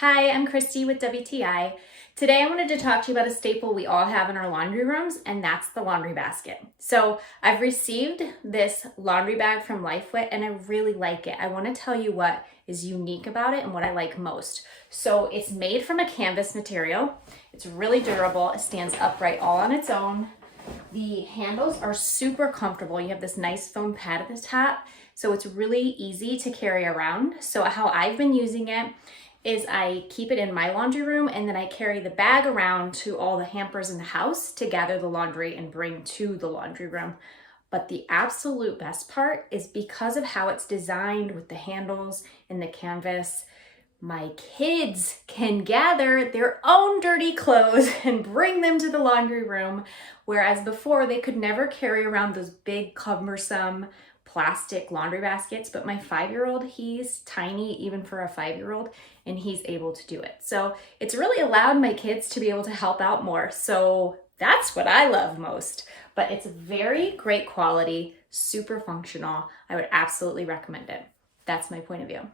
Hi, I'm Christy with WTI. Today I wanted to talk to you about a staple we all have in our laundry rooms, and that's the laundry basket. So I've received this laundry bag from Lifewit and I really like it. I want to tell you what is unique about it and what I like most. So it's made from a canvas material. It's really durable. It stands upright all on its own. The handles are super comfortable. You have this nice foam pad at the top, so it's really easy to carry around. So how I've been using it is I keep it in my laundry room and then I carry the bag around to all the hampers in the house to gather the laundry and bring to the laundry room. But the absolute best part is because of how it's designed with the handles and the canvas, my kids can gather their own dirty clothes and bring them to the laundry room, whereas before they could never carry around those big cumbersome plastic laundry baskets. But my 5-year-old, he's tiny even for a 5-year-old, and he's able to do it. So it's really allowed my kids to be able to help out more. So that's what I love most. But it's very great quality, super functional. I would absolutely recommend it. That's my point of view.